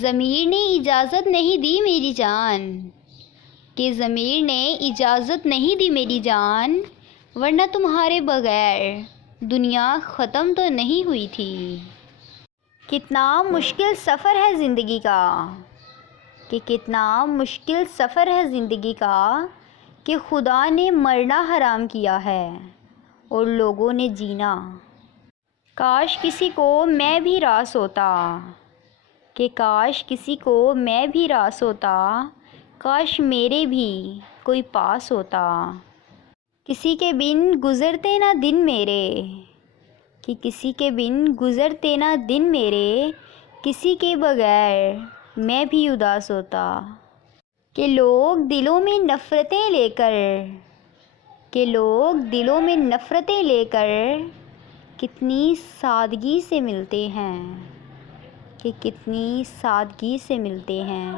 ضمیر نے اجازت نہیں دی میری جان، کہ ضمیر نے اجازت نہیں دی میری جان، ورنہ تمہارے بغیر دنیا ختم تو نہیں ہوئی تھی۔ کتنا مشکل سفر ہے زندگی کا، کہ کتنا مشکل سفر ہے زندگی کا، کہ خدا نے مرنا حرام کیا ہے اور لوگوں نے جینا۔ کاش کسی کو میں بھی راس ہوتا، کہ کاش کسی کو میں بھی راس ہوتا، کاش میرے بھی کوئی پاس ہوتا۔ کسی کے بن گزرتے نہ دن میرے، کہ کسی کے بن گزرتے نہ دن میرے، کسی کے بغیر میں بھی اداس ہوتا۔ کہ لوگ دلوں میں نفرتیں لے کر، کہ لوگ دلوں میں نفرتیں لے کر کتنی سادگی سے ملتے ہیں، کہ کتنی سادگی سے ملتے ہیں۔